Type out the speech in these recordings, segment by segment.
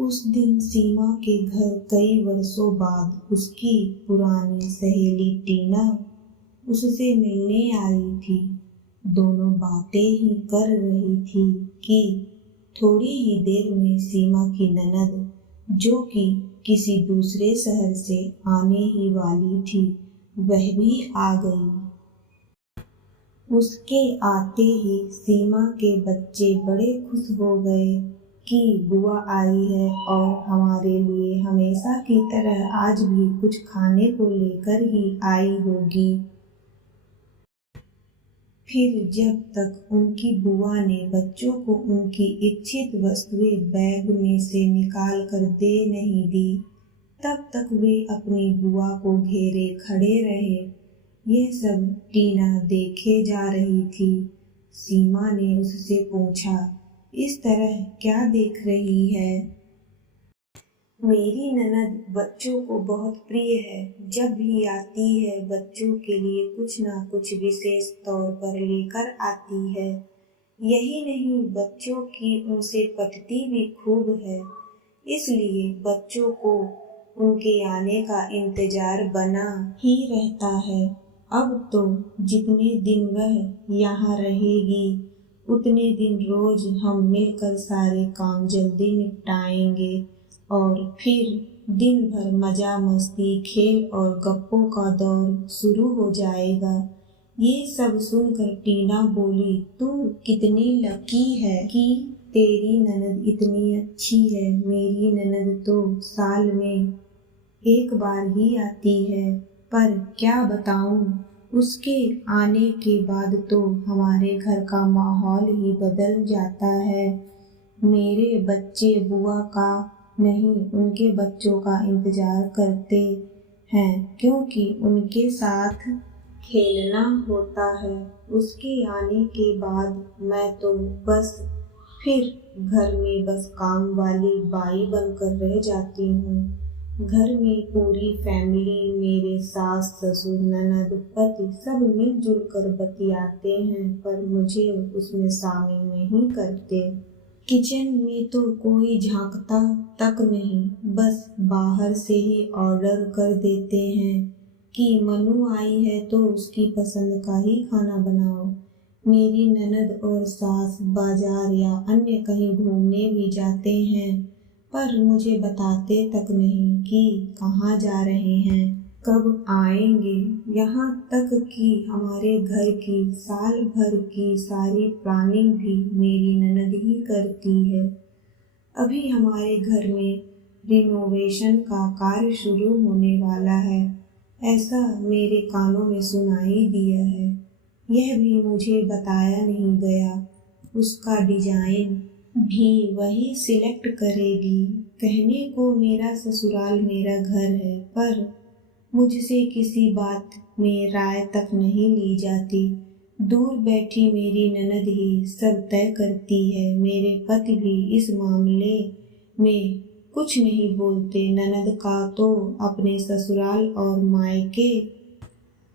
उस दिन सीमा के घर कई वर्षों बाद उसकी पुरानी सहेली टीना उससे मिलने आई थी। दोनों बातें ही कर रही थी कि थोड़ी ही देर में सीमा की ननद, जो कि किसी दूसरे शहर से आने ही वाली थी, वह भी आ गई। उसके आते ही सीमा के बच्चे बड़े खुश हो गए कि बुआ आई है और हमारे लिए हमेशा की तरह आज भी कुछ खाने को लेकर ही आई होगी। फिर जब तक उनकी बुआ ने बच्चों को उनकी इच्छित वस्तुएं बैग में से निकाल कर दे नहीं दी, तब तक वे अपनी बुआ को घेरे खड़े रहे। यह सब टीना देखे जा रही थी। सीमा ने उससे पूछा, इस तरह क्या देख रही है? मेरी ननद बच्चों को बहुत प्रिय है। जब भी आती है बच्चों के लिए कुछ न कुछ विशेष तौर पर लेकर आती है। यही नहीं, बच्चों की उनसे पटती भी खूब है। इसलिए बच्चों को उनके आने का इंतजार बना ही रहता है। अब तो जितने दिन वह यहाँ रहेगी उतने दिन रोज हम मिलकर सारे काम जल्दी निपटाएंगे और फिर दिन भर मजा मस्ती, खेल और गप्पों का दौर शुरू हो जाएगा। ये सब सुनकर टीना बोली, तू कितनी लकी है कि तेरी ननद इतनी अच्छी है। मेरी ननद तो साल में एक बार ही आती है, पर क्या बताऊं, उसके आने के बाद तो हमारे घर का माहौल ही बदल जाता है। मेरे बच्चे बुआ का नहीं, उनके बच्चों का इंतजार करते हैं, क्योंकि उनके साथ खेलना होता है। उसके आने के बाद मैं तो बस फिर घर में बस काम वाली बाई बनकर रह जाती हूँ। घर में पूरी फैमिली, मेरे सास ससुर ननद पति सब मिलजुल कर बतियाते हैं, पर मुझे उसमें शामिल नहीं करते। किचन में तो कोई झांकता तक नहीं, बस बाहर से ही ऑर्डर कर देते हैं कि मनु आई है तो उसकी पसंद का ही खाना बनाओ। मेरी ननद और सास बाजार या अन्य कहीं घूमने भी जाते हैं, पर मुझे बताते तक नहीं कि कहाँ जा रहे हैं, कब आएंगे। यहाँ तक कि हमारे घर की साल भर की सारी प्लानिंग भी मेरी ननद ही करती है। अभी हमारे घर में रिनोवेशन का कार्य शुरू होने वाला है, ऐसा मेरे कानों में सुनाई दिया है। यह भी मुझे बताया नहीं गया। उसका डिजाइन भी वही सिलेक्ट करेगी। कहने को मेरा ससुराल मेरा घर है, पर मुझसे किसी बात में राय तक नहीं ली जाती। दूर बैठी मेरी ननद ही सब तय करती है। मेरे पति भी इस मामले में कुछ नहीं बोलते। ननद का तो अपने ससुराल और मायके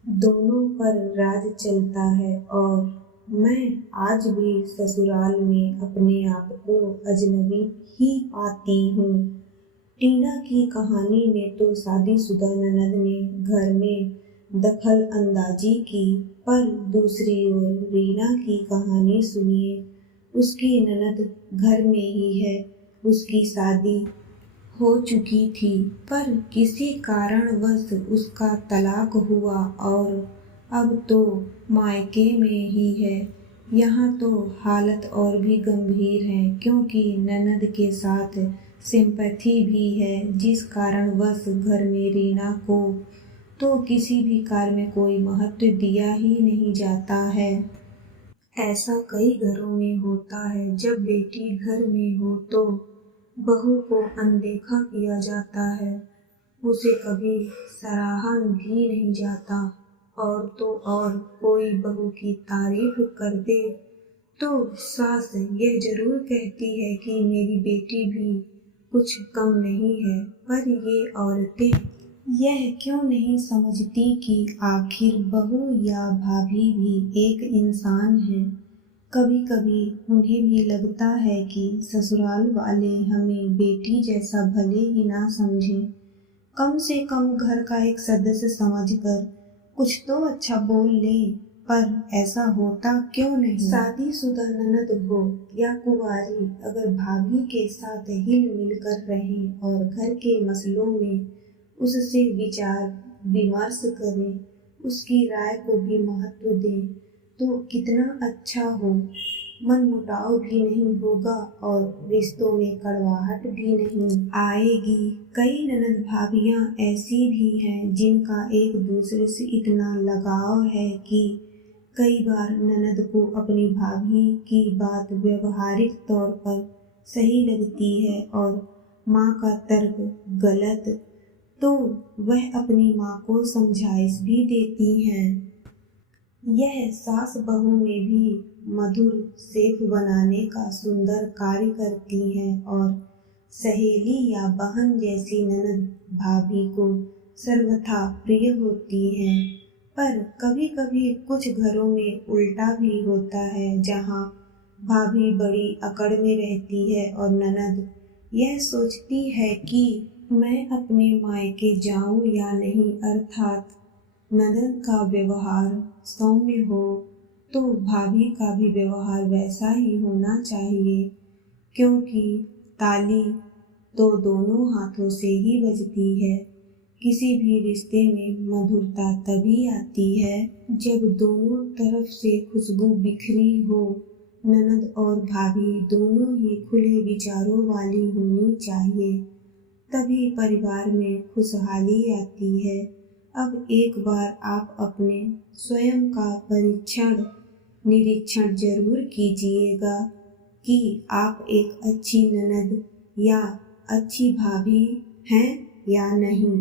दोनों पर राज चलता है, और मैं आज भी ससुराल में अपने आप को अजनबी ही पाती हूँ। टीना की कहानी में तो शादीशुदा ननद ने घर में दखल अंदाजी की, पर दूसरी ओर रीना की कहानी सुनिए। उसकी ननद घर में ही है। उसकी शादी हो चुकी थी, पर किसी कारणवश उसका तलाक हुआ और अब तो मायके में ही है। यहाँ तो हालत और भी गंभीर है, क्योंकि ननद के साथ सिंपैथी भी है, जिस कारणवश घर में रीना को तो किसी भी कार्य में कोई महत्व दिया ही नहीं जाता है। ऐसा कई घरों में होता है। जब बेटी घर में हो तो बहू को अनदेखा किया जाता है, उसे कभी सराहा भी नहीं जाता, और तो और कोई बहू की तारीफ कर दे तो सास यह जरूर कहती है कि मेरी बेटी भी कुछ कम नहीं है। पर ये औरतें यह क्यों नहीं समझती कि आखिर बहू या भाभी भी एक इंसान है। कभी कभी उन्हें भी लगता है कि ससुराल वाले हमें बेटी जैसा भले ही ना समझें, कम से कम घर का एक सदस्य समझकर कुछ तो अच्छा बोल लें, पर ऐसा होता क्यों नहीं। शादीशुदा ननद हो या कुंवारी, अगर भाभी के साथ हिल मिल कर रहें और घर के मसलों में उससे विचार विमर्श करें, उसकी राय को भी महत्व दें, तो कितना अच्छा हो। मनमुटाव भी नहीं होगा और रिश्तों में कड़वाहट भी नहीं आएगी। कई ननद भाभियां ऐसी भी हैं जिनका एक दूसरे से इतना लगाव है कि कई बार ननद को अपनी भाभी की बात व्यवहारिक तौर पर सही लगती है और माँ का तर्क गलत, तो वह अपनी माँ को समझाइश भी देती हैं। यह सास बहू में भी मधुर सेफ बनाने का सुंदर कार्य करती हैं और सहेली या बहन जैसी ननद भाभी को सर्वथा प्रिय होती हैं। पर कभी कभी कुछ घरों में उल्टा भी होता है, जहाँ भाभी बड़ी अकड़ में रहती है और ननद यह सोचती है कि मैं अपने मायके जाऊं या नहीं, अर्थात ननद का व्यवहार सौम्य हो तो भाभी का भी व्यवहार वैसा ही होना चाहिए, क्योंकि ताली तो दोनों हाथों से ही बजती है। किसी भी रिश्ते में मधुरता तभी आती है जब दोनों तरफ से खुशबू बिखरी हो। ननद और भाभी दोनों ही खुले विचारों वाली होनी चाहिए, तभी परिवार में खुशहाली आती है। अब एक बार आप अपने स्वयं का निरीक्षण जरूर कीजिएगा कि आप एक अच्छी ननद या अच्छी भाभी हैं या नहीं।